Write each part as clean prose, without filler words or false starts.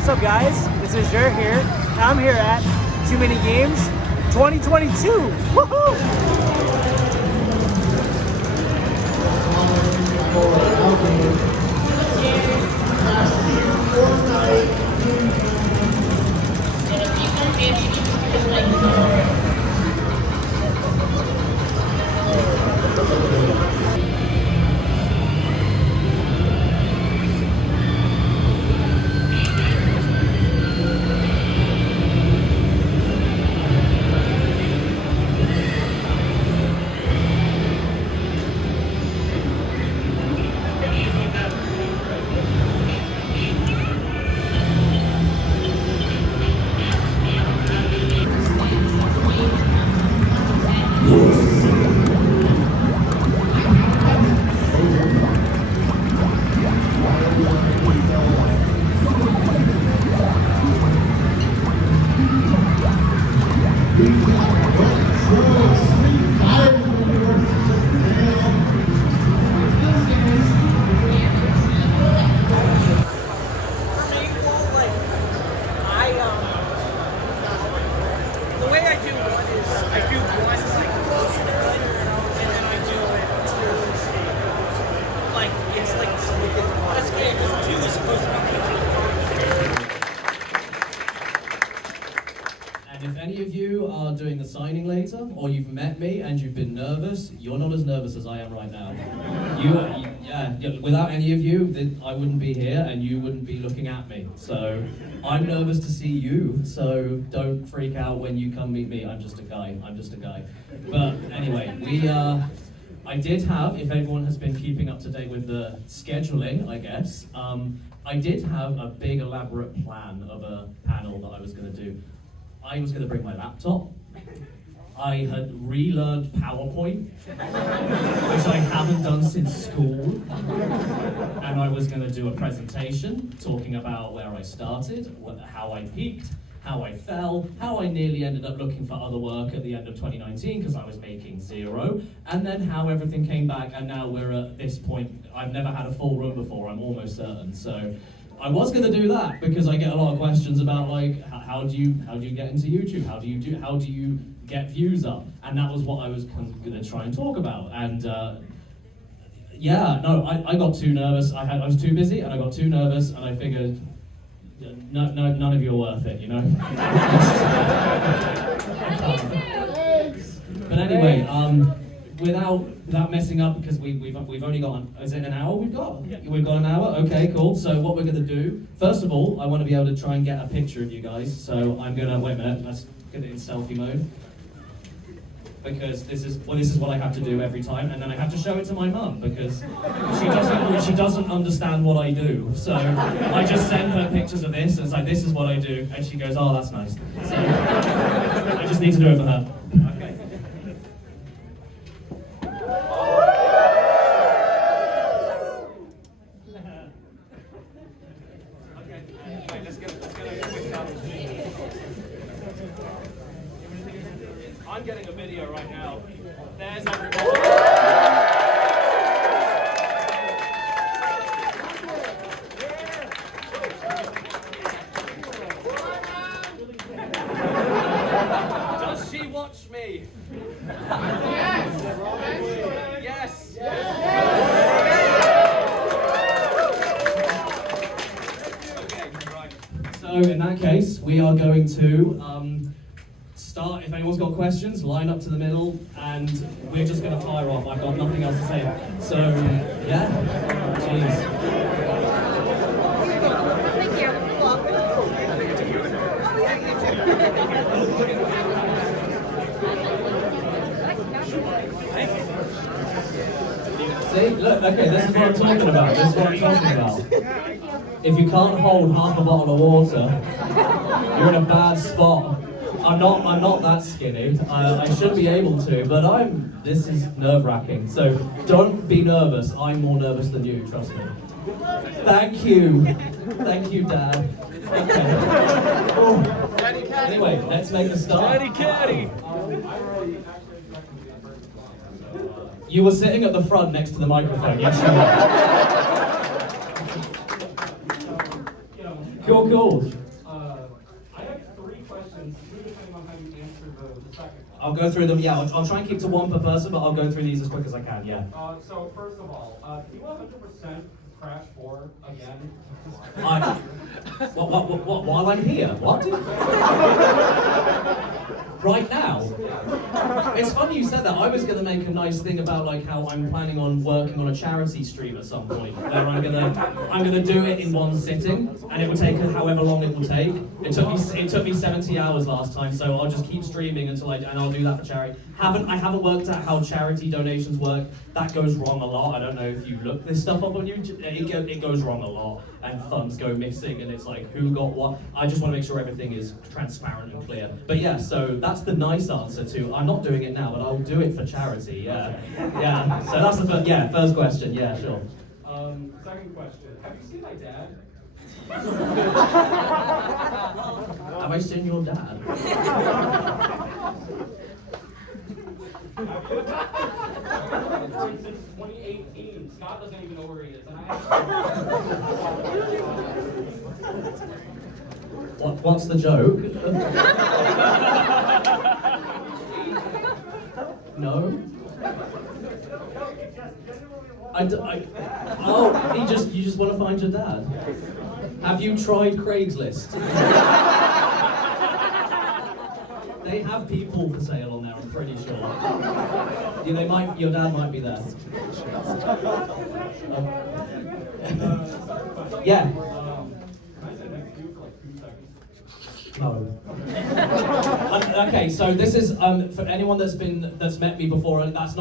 what's up guys? This is Jer here. I'm here at TooManyGames 2022. Woohoo! And if any of you are doing the signing later, or you've met me and you've been nervous, you're not as nervous as I am right now. Without any of you, I wouldn't be here and you wouldn't be looking at me. So I'm nervous to see you, so don't freak out when you come meet me. I'm just a guy. But anyway, I did have, if everyone has been keeping up to date with the scheduling, I guess, I did have a big elaborate plan of a panel that I was going to do. I was going to bring my laptop. I had relearned PowerPoint, which I haven't done since school. And I was going to do a presentation talking about where I started, how I peaked, how I fell, how I nearly ended up looking for other work at the end of 2019 because I was making zero, and then how everything came back, and now we're at this point. I've never had a full room before, I'm almost certain. So I was going to do that because I get a lot of questions about like how do you get into YouTube? How do you get views up? And that was what I was going to try and talk about. And I got too nervous. I was too busy, and I got too nervous, and I figured none of you are worth it, you know. But anyway, without messing up, because we've only got, is it an hour we've got? Yeah. We've got an hour? Okay, cool. So what we're going to do, first of all, I want to be able to try and get a picture of you guys. So I'm going to, wait a minute, let's get it in selfie mode. Because this is what I have to do every time, and then I have to show it to my mum because she doesn't understand what I do. So I just send her pictures of this, and it's like, this is what I do, and she goes, oh, that's nice. So I just need to do it for her. Okay. Okay, let's get a quick count. I'm getting a video right now. There's everybody. Does she watch me? Yes. Okay, right. So in that case, we are going to start. If anyone's got questions, line up to the middle, and we're just going to fire off. I've got nothing else to say. So, yeah. Jeez. See, look, okay, this is what I'm talking about. If you can't hold half a bottle of water, you're in a bad spot. I'm not that skinny. I should be able to, but this is nerve-wracking. So don't be nervous. I'm more nervous than you, trust me. Thank you, Dad. Okay. Oh. Anyway, let's make a start. Caddy. You were sitting at the front next to the microphone, yes you were. Cool. I have 3 questions, 2 depending on how you answer the second one. I'll go through them, yeah. I'll try and keep to 1 per person, but I'll go through these as quick as I can, yeah. So first of all, can you 100% crash 4 again? While I'm here? What? Right now? It's funny you said that. I was going to make a nice thing about like how I'm planning on working on a charity stream at some point, where I'm gonna do it in 1 sitting, and it will take however long it will take. It took me 70 hours last time, so I'll just keep streaming until and I'll do that for charity. I haven't worked out how charity donations work. That goes wrong a lot. I don't know if you look this stuff up on YouTube. It goes wrong a lot, and funds go missing, and it's like who got what. I just want to make sure everything is transparent and clear. But yeah, so that's the nice answer to. I'm not doing it now, but I'll do it for charity. Yeah. So that's the first question. Yeah, sure. Second question. Have you seen my dad? Have I seen your dad? Since 2018, Scott doesn't even know where he is. And What's the joke? No? You just want to find your dad? Have you tried Craigslist? They have people for sale on there, I'm pretty sure. Your dad might be there. Yeah. No. Okay, so this is for anyone that's met me before. That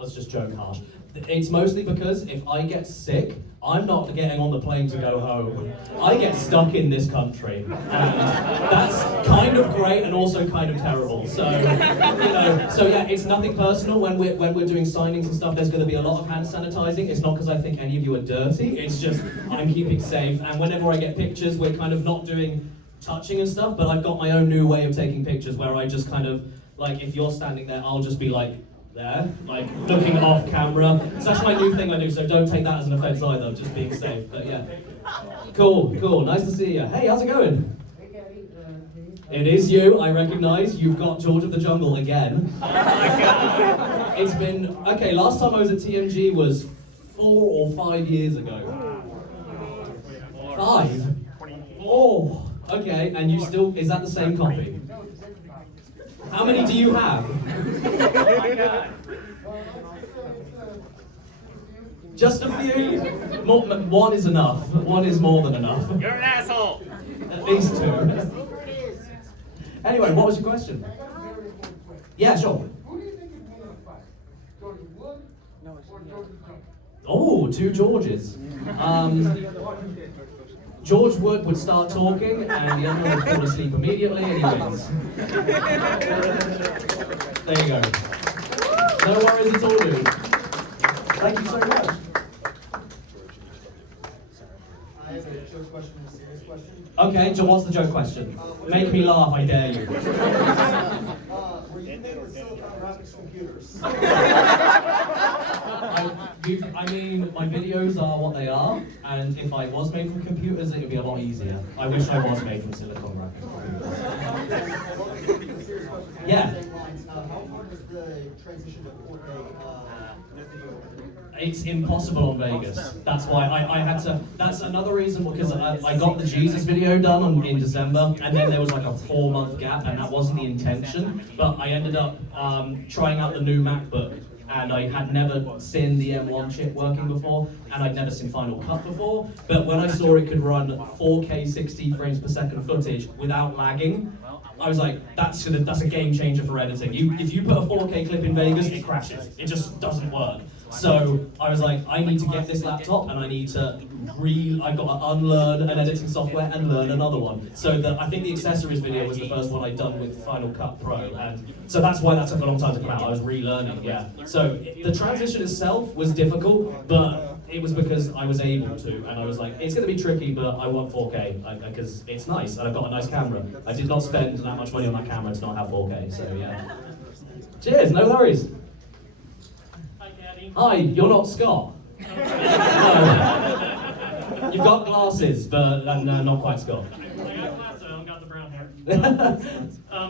was just joke harsh. It's mostly because if I get sick, I'm not getting on the plane to go home. I get stuck in this country, and that's kind of great and also kind of terrible. So yeah, it's nothing personal. When we're doing signings and stuff, there's going to be a lot of hand sanitizing. It's not because I think any of you are dirty. It's just I'm keeping safe. And whenever I get pictures, we're kind of not doing touching and stuff, but I've got my own new way of taking pictures where I just kind of like if you're standing there, I'll just be like. There, like looking off camera. So that's my new thing I do, so don't take that as an offense either, I'm just being safe. But yeah. Cool, nice to see you. Hey, how's it going? It is you, I recognize. You've got George of the Jungle again. It's been, okay, last time I was at TMG was 4 or 5 years ago. 5? Oh, okay, and you still, is that the same copy? How many do you have? Just a few? One is enough. One is more than enough. You're an asshole! At least 2. Anyway, what was your question? Yeah, sure. Who do you think is winning the fight? George Wood or George Trump? Oh, 2 Georges. George Wood would start talking, and the other one would fall asleep immediately, and he wins. There you go. No worries at all, dude. Thank you so much. I have a joke question and a serious question. Okay, John, what's the joke question? Make me laugh, I dare you. Were you made with silicon graphics computers? I mean, my videos are what they are, and if I was made from computers, it would be a lot easier. I wish I was made from silicon graphics computers. Yeah. How hard was the transition to 4K? It's impossible on Vegas. That's why I had to. That's another reason because I got the Jesus video done in December, and then there was like a 4-month gap, and that wasn't the intention. But I ended up trying out the new MacBook, and I had never seen the M1 chip working before, and I'd never seen Final Cut before. But when I saw it could run 4K 60 frames per second footage without lagging, I was like, that's a game changer for editing. If you put a 4K clip in Vegas, it crashes. It just doesn't work. So I was like, I need to get this laptop, and I need to I've got to unlearn an editing software and learn another one. So I think the accessories video was the first one I'd done with Final Cut Pro, and so that's why that took a long time to come out. I was relearning, yeah. So the transition itself was difficult, but it was because I was able to, and I was like, it's going to be tricky, but I want 4K because it's nice, and I've got a nice camera. I did not spend that much money on that camera to not have 4K, so yeah. Cheers, no worries. Hi, you're not Scott. No. You've got glasses, but not quite Scott. I got glasses, I don't got the brown hair.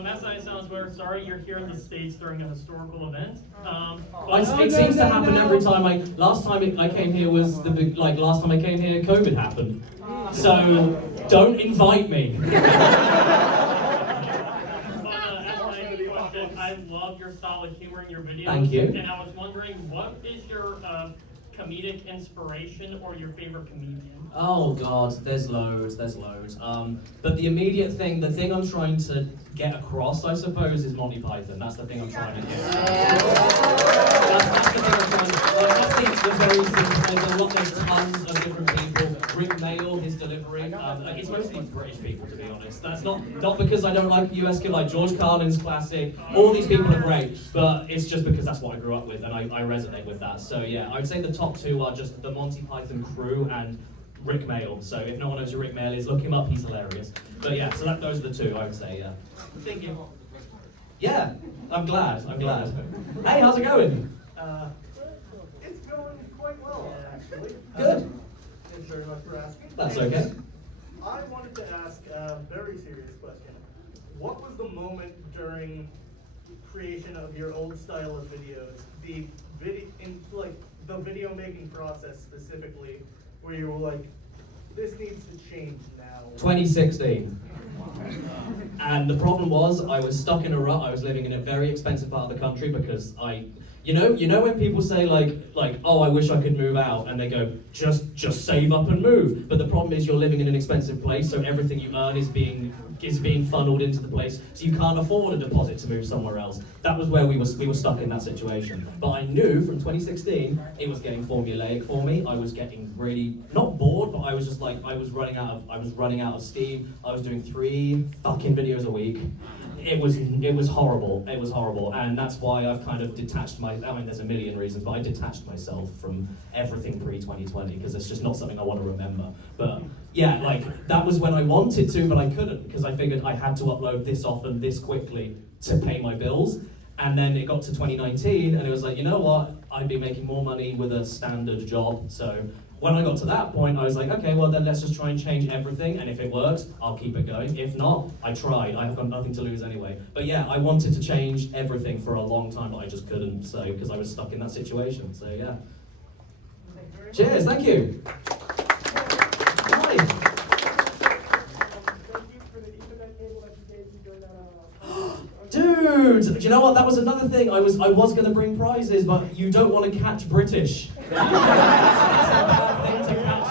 As I sounds we're sorry you're here in the States during a historical event. It seems to happen every time. Last time I came here was the big, last time I came here, COVID happened. So don't invite me. I love your style of humor in your videos. Thank you. And I was wondering, what is your comedic inspiration or your favorite comedian? Oh God, there's loads. But the immediate thing, the thing I'm trying to get across, I suppose, is Monty Python. That's the thing I'm trying to do. That's the thing I'm trying to do. I think the very simple, there's tons of different people. Rick Mail, his delivery, it's mostly British people, to be honest. That's not because I don't like US kid, like George Carlin's classic. All these people are great, but it's just because that's what I grew up with, and I resonate with that. So yeah, I would say the top two are just the Monty Python crew and Rick Mail. So if no one knows who Rick Mail is, look him up, he's hilarious. But yeah, so those are the two, I would say, yeah. Thank you. Yeah, I'm glad. Hey, how's it going? It's going quite well, actually. Good. Thanks very much for asking. That's okay. I wanted to ask a very serious question. What was the moment during creation of your old style of videos, the video making process specifically, where you were like, this needs to change now? 2016. And the problem was, I was stuck in a rut. I was living in a very expensive part of the country because you know when people say like, oh, I wish I could move out, and they go, just save up and move. But the problem is, you're living in an expensive place, so everything you earn is being funneled into the place, so you can't afford a deposit to move somewhere else. That was where we were stuck in that situation. But I knew from 2016 it was getting formulaic for me. I was getting really not bored, but I was just like I was running out of steam. I was doing 3 fucking videos a week. It was horrible. It was horrible, and that's why I've kind of detached there's a million reasons, but I detached myself from everything pre-2020 because it's just not something I want to remember. But yeah, that was when I wanted to, but I couldn't because I figured I had to upload this often, this quickly to pay my bills. And then it got to 2019, and it was like, you know what? I'd be making more money with a standard job, so. When I got to that point, I was like, okay, well then let's just try and change everything, and if it works, I'll keep it going. If not, I tried. I have got nothing to lose anyway. But yeah, I wanted to change everything for a long time, but I just couldn't, so because I was stuck in that situation. So yeah. Cheers, thank you. Hi. Dude, do you know what? That was another thing. I was going to bring prizes, but you don't want to catch British.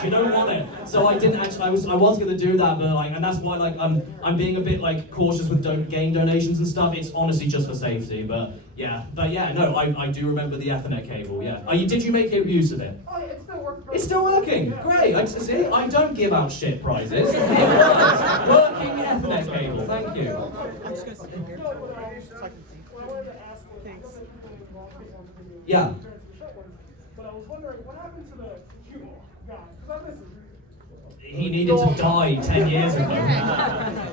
You don't want it. So I didn't actually. I was going to do that, but and that's why I'm being a bit cautious with game donations and stuff. It's honestly just for safety, but yeah, no, I do remember the Ethernet cable. Yeah. Did you make use of it? Oh, yeah, it still works. It's still working. Great. I don't give out shit prizes. It works. Working Ethernet cable. Thank you. Yeah. But I was wondering, what happened to the humor guy? Because I miss him. He needed to die 10 years ago.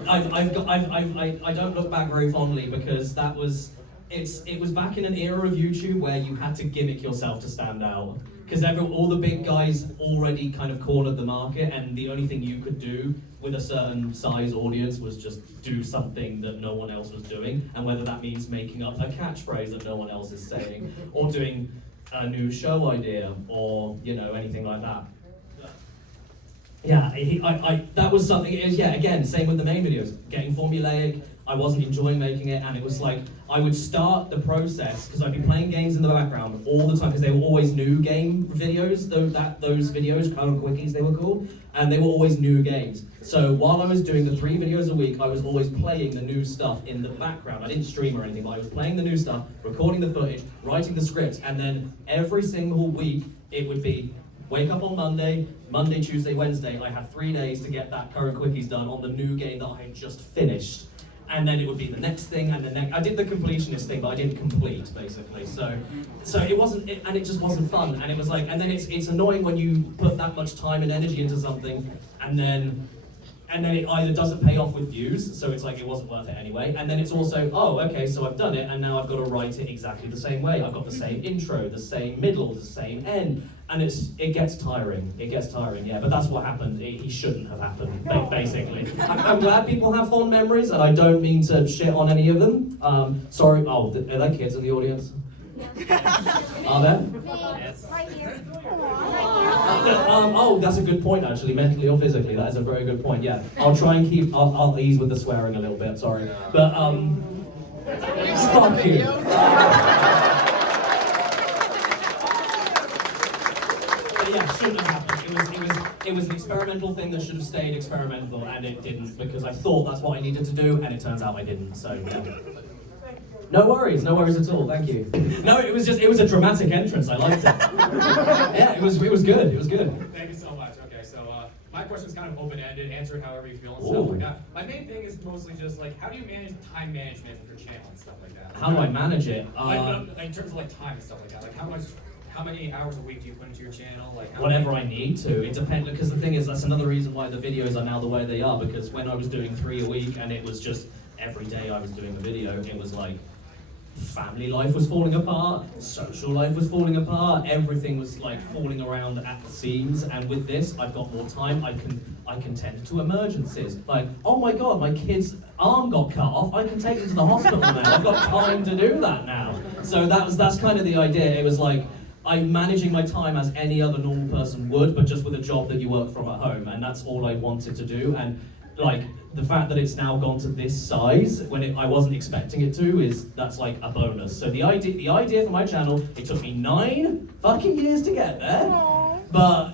I don't look back very fondly because it was back in an era of YouTube where you had to gimmick yourself to stand out. Because all the big guys already kind of cornered the market, and the only thing you could do with a certain size audience was just do something that no one else was doing, and whether that means making up a catchphrase that no one else is saying, or doing a new show idea, or anything like that. Yeah, that was something. Again, same with the main videos, getting formulaic. I wasn't enjoying making it, and it was like I would start the process because I'd be playing games in the background all the time because they were always new game videos. Those videos, kind of quickies they were called, and they were always new games. So while I was doing the 3 videos a week, I was always playing the new stuff in the background. I didn't stream or anything, but I was playing the new stuff, recording the footage, writing the scripts, and then every single week it would be wake up on Monday, Tuesday, Wednesday. I had 3 days to get that current quickies done on the new game that I had just finished. And then it would be the next thing, and the next. I did the completionist thing, but I didn't complete basically. So it wasn't, and it just wasn't fun. And it was and then it's annoying when you put that much time and energy into something, and then and then it either doesn't pay off with views, so it's like it wasn't worth it anyway, and then it's also, oh, okay, so I've done it, and now I've got to write it exactly the same way. I've got the same intro, the same middle, the same end, and it gets tiring. It gets tiring, yeah, but that's what happened. He shouldn't have happened, basically. I'm glad people have fond memories, and I don't mean to shit on any of them. Sorry, are there kids in the audience? Are there? Yes. Right here. Oh, that's a good point, actually, mentally or physically. That is a very good point, yeah. I'll try and keep, I'll ease with the swearing a little bit, sorry. But, fuck you. But yeah, shouldn't have happened. It was an experimental thing that should have stayed experimental, and it didn't, because I thought that's what I needed to do, and it turns out I didn't, so yeah. No worries at all, thank you. No, it was a dramatic entrance, I liked it. Yeah, it was good. Thank you so much. Okay, so my question is kind of open-ended, answer it however you feel and stuff like that. My main thing is mostly just like, how do you manage time management with your channel and stuff like that? How do I manage it? In terms of like time and stuff like that, like how many hours a week do you put into your channel? Like whatever I need to. It depends, because the thing is, that's another reason why the videos are now the way they are, because when I was doing 3 a week and it was just every day I was doing a video, it was like, family life was falling apart, social life was falling apart, everything was like falling around at the seams, and with this I've got more time. I can tend to emergencies. Like, oh my god, my kid's arm got cut off, I can take him to the hospital now. I've got time to do that now. So that's kind of the idea. It was like, I'm managing my time as any other normal person would, but just with a job that you work from at home, and that's all I wanted to do. And like, the fact that it's now gone to this size when I wasn't expecting it to that's like a bonus. So the idea for my channel, it took me 9 fucking years to get there, but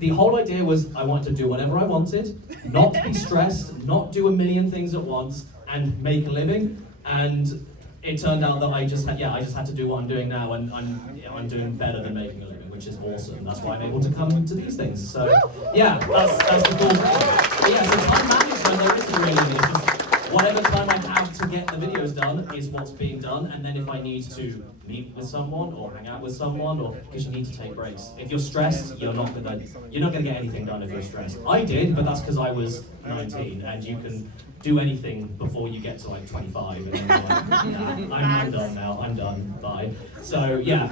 the whole idea was I wanted to do whatever I wanted, not be stressed, not do a million things at once, and make a living. And it turned out that I just had to do what I'm doing now, and I'm doing better than making a living, which is awesome. That's why I'm able to come to these things. So yeah, that's the cool thing. But yeah, so time management, there isn't really. It's just whatever time I have to get the videos done is what's being done, and then if I need to meet with someone or hang out with someone, or because you need to take breaks. If you're stressed, you're not gonna get anything done if you're stressed. I did, but that's because I was 19, and you can do anything before you get to like 25, and then you're like, nah, I'm done now, I'm done, bye. So yeah,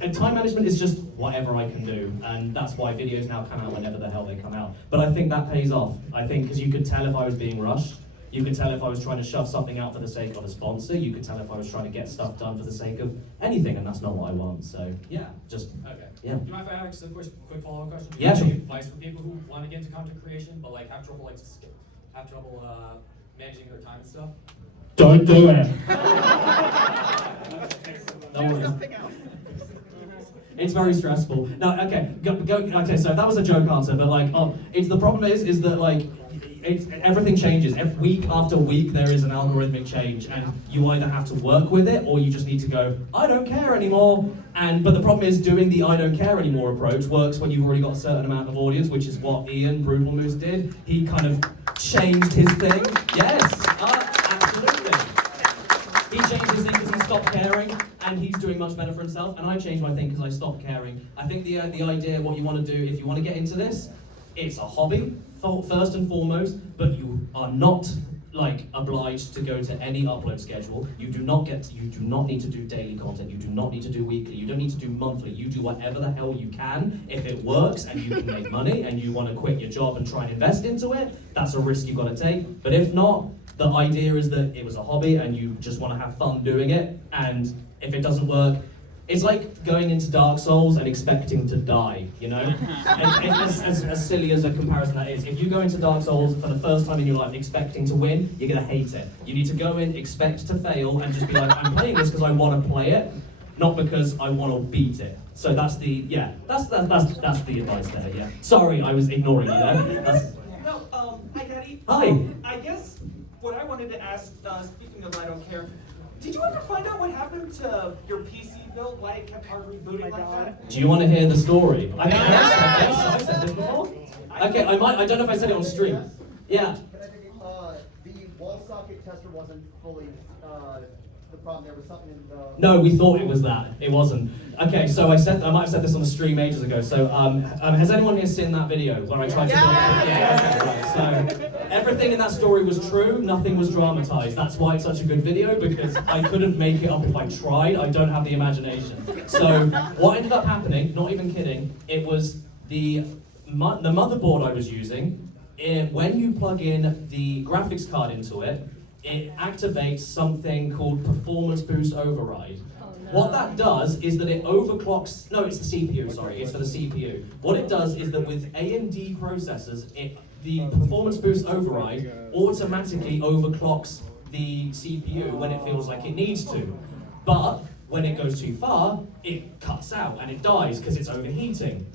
and time management is just whatever I can do, and that's why videos now come out whenever the hell they come out. But I think that pays off. I think because you could tell if I was being rushed, you could tell if I was trying to shove something out for the sake of a sponsor, you could tell if I was trying to get stuff done for the sake of anything, and that's not what I want. So yeah, just okay. Yeah. Do you mind if I ask a quick follow-up question? Do you Yeah, have sure. any advice for people who want to get into content creation but like have trouble managing their time and stuff? Don't do it. No worries. It's very stressful. Now, okay, okay. So that was a joke answer, but like, the problem is that like, everything changes. Week after week, there is an algorithmic change, and you either have to work with it, or you just need to go, I don't care anymore. But the problem is, doing the I don't care anymore approach works when you've already got a certain amount of audience, which is what Ian Brutal Moose did. He kind of changed his thing. Yes, absolutely. He changed his thing because he stopped caring, and he's doing much better for himself. And I changed my thing because I stopped caring. I think the idea, what you want to do if you want to get into this, it's a hobby first and foremost, but you are not like obliged to go to any upload schedule. You do not need to do daily content. You do not need to do weekly. You don't need to do monthly. You do whatever the hell you can. If it works and you can make money and you want to quit your job and try and invest into it, that's a risk you've got to take. But if not, the idea is that it was a hobby and you just want to have fun doing it. And if it doesn't work, it's like going into Dark Souls and expecting to die, you know? As silly as a comparison that is. If you go into Dark Souls for the first time in your life expecting to win, you're gonna hate it. You need to go in, expect to fail, and just be like, I'm playing this because I want to play it, not because I want to beat it. So that's the advice there, yeah. Sorry, I was ignoring you there. No, hi Daddy. Hi. I guess what I wanted to ask, speaking of I don't care, did you ever find out what happened to your PC build? Why it kept hard rebooting like that? Do you want to hear the story? I think I said this before. Okay, I don't know if I said it on stream. Yeah. The wall socket tester wasn't fully the problem. There was something in the... No, we thought it was that. It wasn't. Okay, so I might have said this on the stream ages ago. So, has anyone here seen that video where I tried to? Yeah. Okay, right. So, everything in that story was true. Nothing was dramatized. That's why it's such a good video, because I couldn't make it up if I tried. I don't have the imagination. So, what ended up happening? Not even kidding. It was the motherboard I was using. When you plug in the graphics card into it, it activates something called Performance Boost Override. What that does is that it overclocks, no, it's the CPU, sorry, it's for the CPU. What it does is that with AMD processors, the Performance Boost Override automatically overclocks the CPU when it feels like it needs to. But when it goes too far, it cuts out and it dies because it's overheating.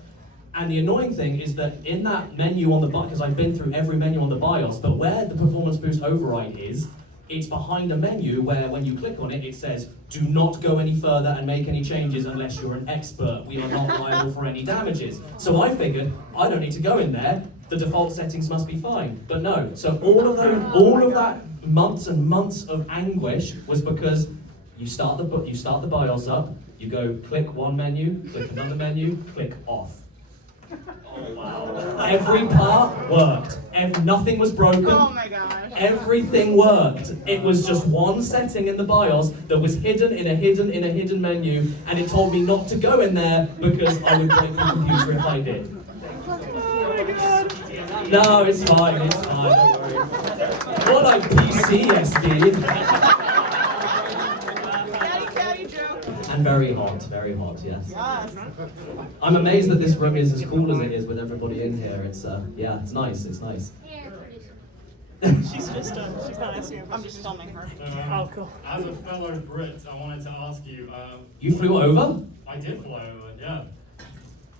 And the annoying thing is that in that menu on the BIOS, because I've been through every menu on the BIOS, but where the Performance Boost Override is, it's behind a menu where when you click on it, it says, do not go any further and make any changes unless you're an expert. We are not liable for any damages. So I figured, I don't need to go in there. The default settings must be fine. But no, so all of that months and months of anguish was because you start the BIOS up, you go click one menu, click another menu, click off. Oh wow. Every part worked. Nothing was broken. Oh my gosh. Everything worked. It was just one setting in the BIOS that was hidden in a hidden menu, and it told me not to go in there because I would break the computer if I did. No, it's fine, don't worry. More like PCSD. And very hot, yes. I'm amazed that this room is as cool as it is with everybody in here. It's it's nice. She's not asking. I'm just filming her. Oh, cool. As a fellow Brit, I wanted to ask you. You flew over? I did fly over, yeah.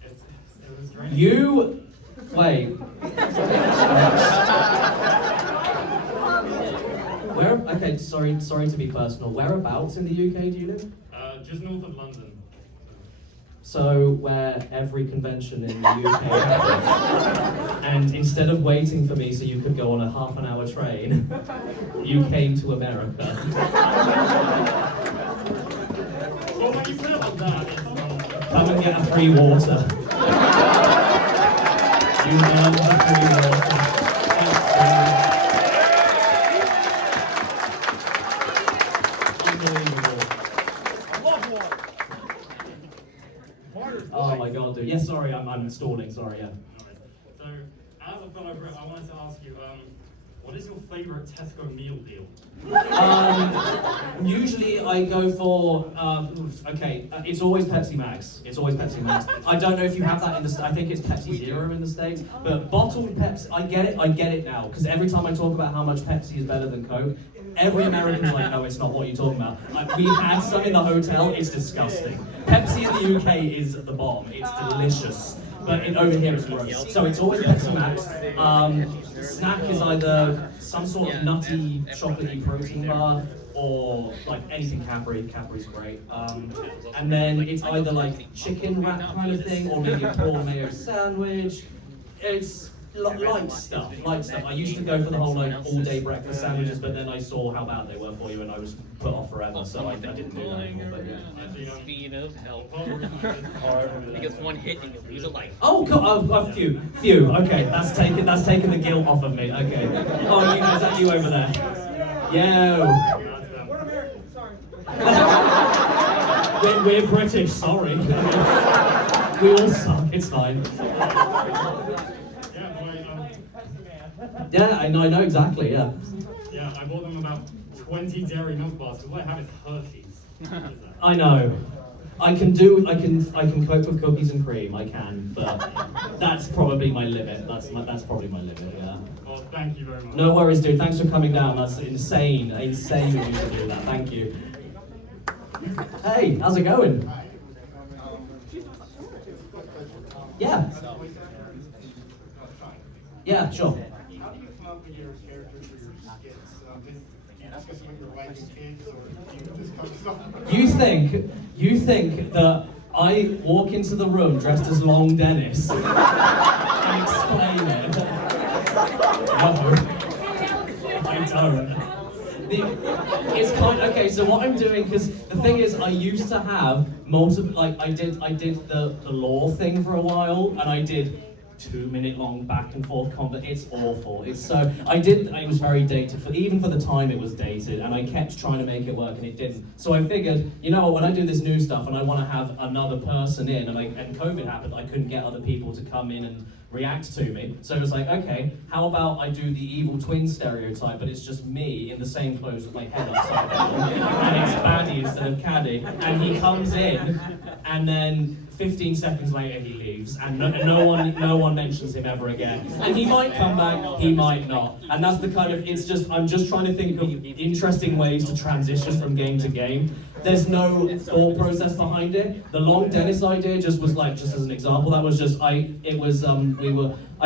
It was great. You wait. Okay, sorry to be personal. Whereabouts in the UK do you live? Just north of London. So where every convention in the UK happens. And instead of waiting for me so you could go on a half-an-hour train, you came to America. Well, when you say it like that, it's Come and get a free water. You love the free water. Oh my god, dude. Yeah, sorry, I'm stalling, sorry, yeah. So, as a fellow Brit, I wanted to ask you, what is your favourite Tesco meal deal? Usually I go for, it's always Pepsi Max. I don't know if you have that in the I think it's Pepsi Zero in the States, but bottled Pepsi, I get it now, because every time I talk about how much Pepsi is better than Coke, every American's like, no, it's not what you're talking about. We had some in the hotel, it's disgusting. Pepsi in the UK is the bomb, it's delicious. But over here it's gross. So it's always Pepsi Max. Snack is either some sort of nutty, chocolatey protein bar, or like anything Cadbury. Cadbury's great. And then it's either like chicken wrap kind of thing, or maybe a prawn mayo sandwich. It's light stuff. I used to go for the whole like all-day breakfast sandwiches, but then I saw how bad they were for you, and I was put off forever, so I didn't do that anymore. But yeah. Speed of help. Because one hit and you lose a life. Oh, a few. Okay, that's taken the guilt off of me. Okay. Oh, is that you over there? Yo. We're American, sorry. We're British. Sorry. We all suck. It's fine. Yeah, I know exactly. Yeah. Yeah, I bought them about 20 dairy milk bars. All I have is Hershey's. I know. I can cope with cookies and cream. I can, but that's probably my limit. That's probably my limit. Yeah. Well, thank you very much. No worries, dude. Thanks for coming down. That's insane of you to do that. Thank you. Hey, how's it going? Yeah. Yeah, sure. How do you come up with your characters for your skits? Do you discuss them with your wife and kids, or do you just come up? You think that I walk into the room dressed as Long Dennis and explain it? No, I don't. It's kind okay. So what I'm doing, because the thing is, I used to have multiple. Like I did the law thing for a while, and I did 2-minute long back and forth It's awful. It was very dated. Even for the time, it was dated, and I kept trying to make it work, and it didn't. So I figured, you know what? When I do this new stuff, and I want to have another person in, and COVID happened, I couldn't get other people to come in and react to me. So it was like, okay, how about I do the evil twin stereotype, but it's just me in the same clothes with my head upside down, and it's Baddie instead of Caddy, and he comes in, and then 15 seconds later he leaves, and no one mentions him ever again. And he might come back, he might not. And that's the kind of, I'm just trying to think of interesting ways to transition from game to game. There's no thought process behind it. The Long Dennis idea just as an example, that was just, I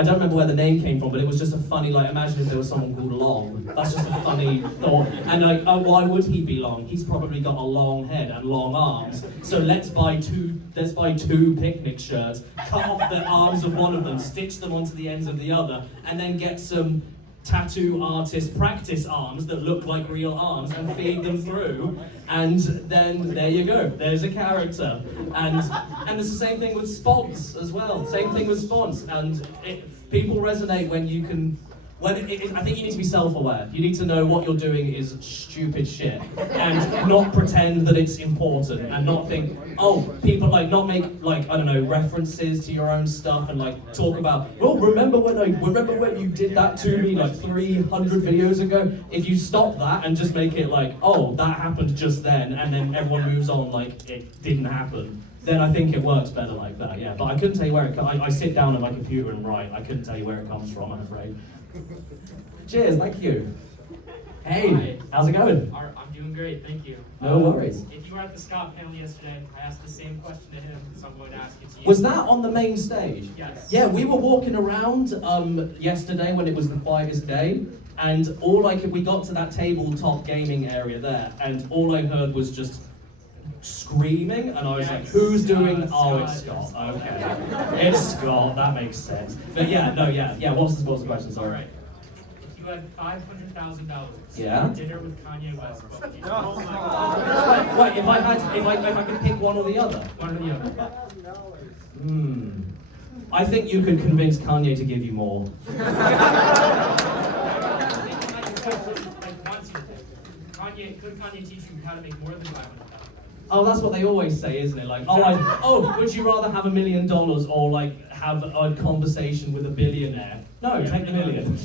don't remember where the name came from, but it was just a funny, like, imagine if there was someone called Long. That's just a funny thought. And like, oh, why would he be long? He's probably got a long head and long arms. So let's buy two picnic shirts, cut off the arms of one of them, stitch them onto the ends of the other, and then get some tattoo artist practice arms that look like real arms and feed them through, and then there you go, there's a character. And it's the same thing with spons as well, and people resonate when you can, I think you need to be self-aware. You need to know what you're doing is stupid shit, and not pretend that it's important, and not think, oh, people not make I don't know, references to your own stuff, and talk about, oh, remember when you did that to me 300 videos ago? If you stop that and just make it oh, that happened just then, and then everyone moves on like it didn't happen, then I think it works better like that. Yeah, but I couldn't tell you where it comes. I sit down at my computer and write. I couldn't tell you where it comes from, I'm afraid. Cheers, thank you. Hey, how's it going? I'm doing great, thank you. No worries. If you were at the Scott panel yesterday, I asked the same question to him, so I'm going to ask it to you. Was that on the main stage? Yes. Yeah, we were walking around yesterday when it was the quietest day, and we got to that tabletop gaming area there, and all I heard was just screaming, and I was like, who's doing? Oh, it's Scott. Okay, it's Scott. That makes sense. But yeah. What's the question? Sorry. Right. If you had $500,000, yeah, dinner with Kanye West. Wait, if I could pick one or the other. One or the other. I think you could convince Kanye to give you more. Could Kanye teach you how to make more than $500,000? Oh, that's what they always say, isn't it? Would you rather have $1 million or have a conversation with a billionaire? No, take the $1 million.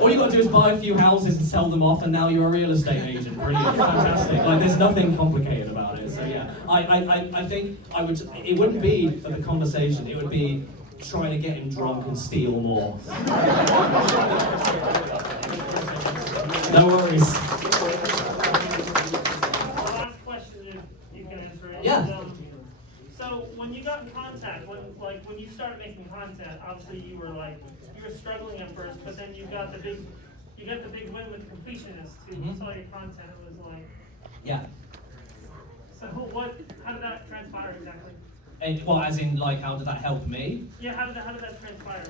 All you got to do is buy a few houses and sell them off, and now you're a real estate agent. Brilliant, fantastic. There's nothing complicated about it. So yeah, I think it wouldn't be for the conversation. It would be trying to get him drunk and steal more. No worries. Yeah. So when you got in contact, when you started making content, obviously you were struggling at first, but then you got the big win with Completionist too. Mm-hmm. Saw your content, it was yeah. So how did that transpire exactly? As in how did that help me? Yeah, how did that transpire?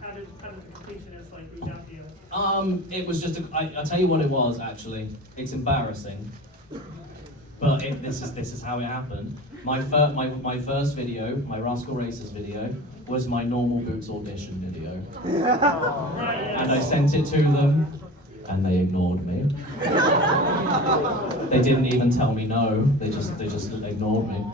How did the Completionist reach out to you? It was just I'll tell you what it was actually. It's embarrassing. But this is how it happened. My first video, my Rascal Racers video, was my Normal Boots audition video. And I sent it to them, and they ignored me. They didn't even tell me no. They just ignored me.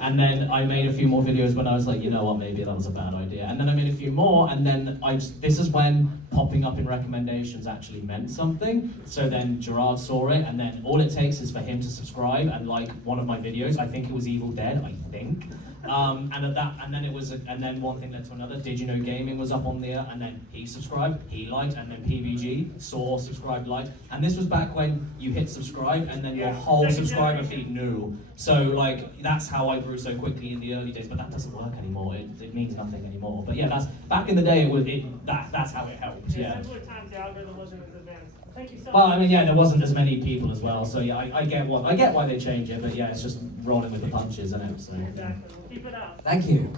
And then I made a few more videos when I was like, you know what, maybe that was a bad idea. And then I made a few more, and then this is when popping up in recommendations actually meant something. So then Gerard saw it, and then all it takes is for him to subscribe and like one of my videos. I think it was Evil Dead, I think. And then one thing led to another. Did You Know Gaming was up on there, and then he subscribed, he liked, and then PBG saw, subscribed, liked. And this was back when you hit subscribe, and then your whole subscriber feed knew. So that's how I grew so quickly in the early days. But that doesn't work anymore. It means nothing anymore. But yeah, that's back in the day. That's how it helped. Yeah. Simpler times the algorithm wasn't as advanced. Thank you so much. Well, I mean, yeah, there wasn't as many people as well. So yeah, I get why they change it. But yeah, it's just rolling with the punches, isn't it? So, exactly. Well, keep it up. Thank you.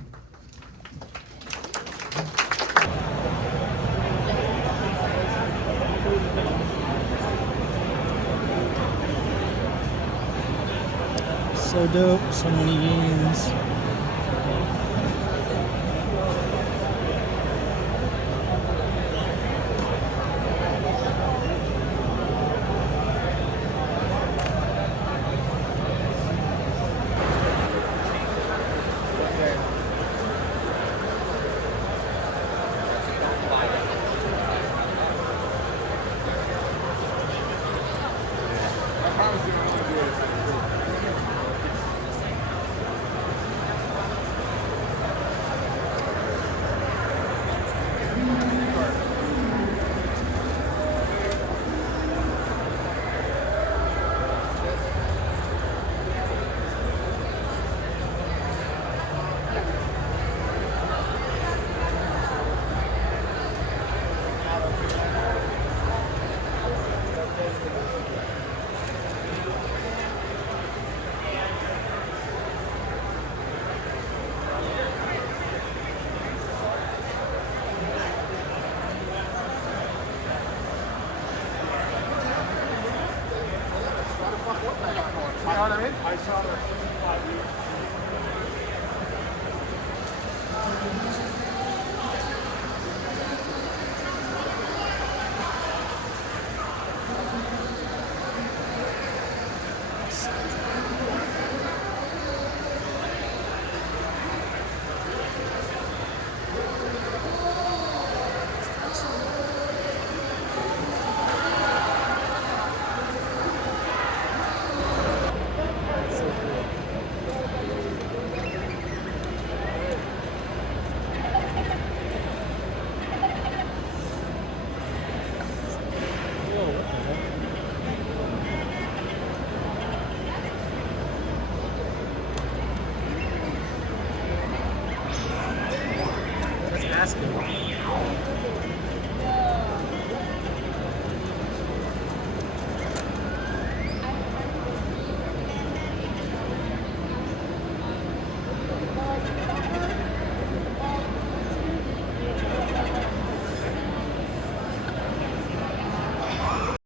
So dope. So many games. You know what I mean? I saw that 65 years